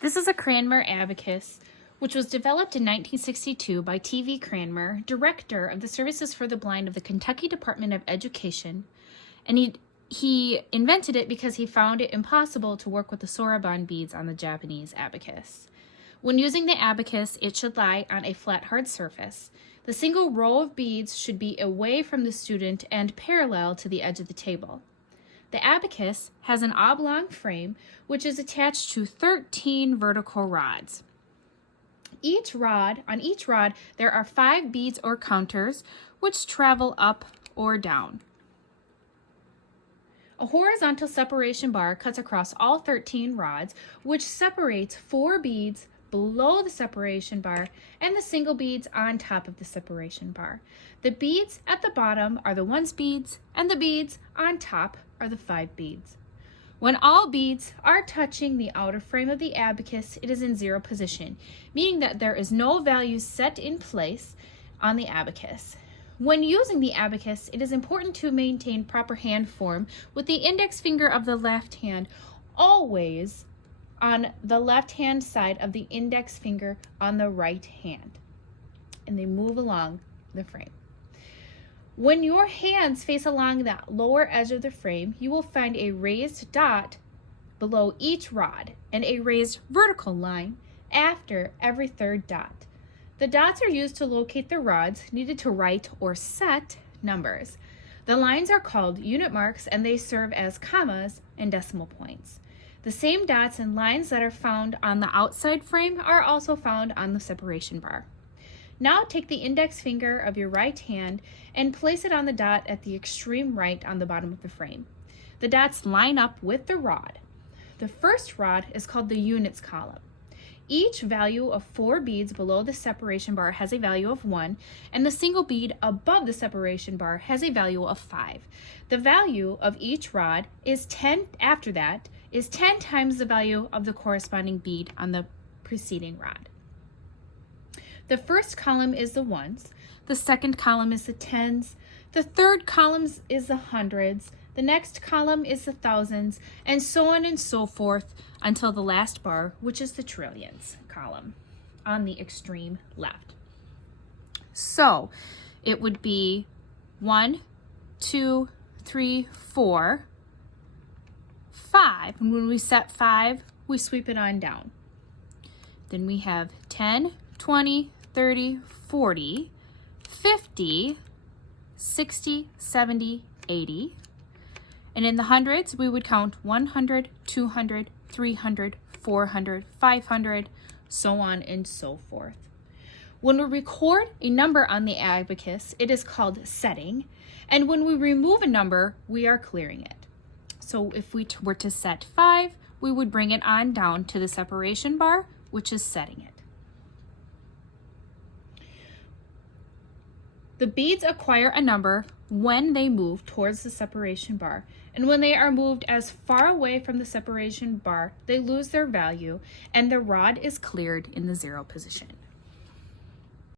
This is a Cranmer abacus, which was developed in 1962 by T.V. Cranmer, director of the Services for the Blind of the Kentucky Department of Education, and he invented it because he found it impossible to work with the soroban beads on the Japanese abacus. When using the abacus, it should lie on a flat, hard surface. The single row of beads should be away from the student and parallel to the edge of the table. The abacus has an oblong frame which is attached to 13 vertical rods. On each rod, there are 5 beads or counters which travel up or down. A horizontal separation bar cuts across all 13 rods, which separates 4 beads below the separation bar and the single beads on top of the separation bar. The beads at the bottom are the 1 beads, and the beads on top are the 5 beads. When all beads are touching the outer frame of the abacus, it is in 0 position, meaning that there is no value set in place on the abacus. When using the abacus, it is important to maintain proper hand form with the index finger of the left hand always on the left-hand side of the index finger on the right hand, and they move along the frame. When your hands face along that lower edge of the frame, you will find a raised dot below each rod and a raised vertical line after every 3rd dot. The dots are used to locate the rods needed to write or set numbers. The lines are called unit marks, and they serve as commas and decimal points. The same dots and lines that are found on the outside frame are also found on the separation bar. Now take the index finger of your right hand and place it on the dot at the extreme right on the bottom of the frame. The dots line up with the rod. The first rod is called the units column. Each value of 4 beads below the separation bar has a value of 1, and the single bead above the separation bar has a value of 5. The value of each rod is 10 times the value of the corresponding bead on the preceding rod. The first column is the ones, the second column is the tens, the third column is the hundreds, the next column is the thousands, and so on and so forth until the last bar, which is the trillions column on the extreme left. So it would be 1, 2, 3, 4, 5. And when we set 5, we sweep it on down. Then we have 10, 20, 30, 40, 50, 60, 70, 80. And in the hundreds, we would count 100, 200, 300, 400, 500, so on and so forth. When we record a number on the abacus, it is called setting. And when we remove a number, we are clearing it. So if we were to set 5, we would bring it on down to the separation bar, which is setting it. The beads acquire a number when they move towards the separation bar, and when they are moved as far away from the separation bar, they lose their value, and the rod is cleared in the 0 position.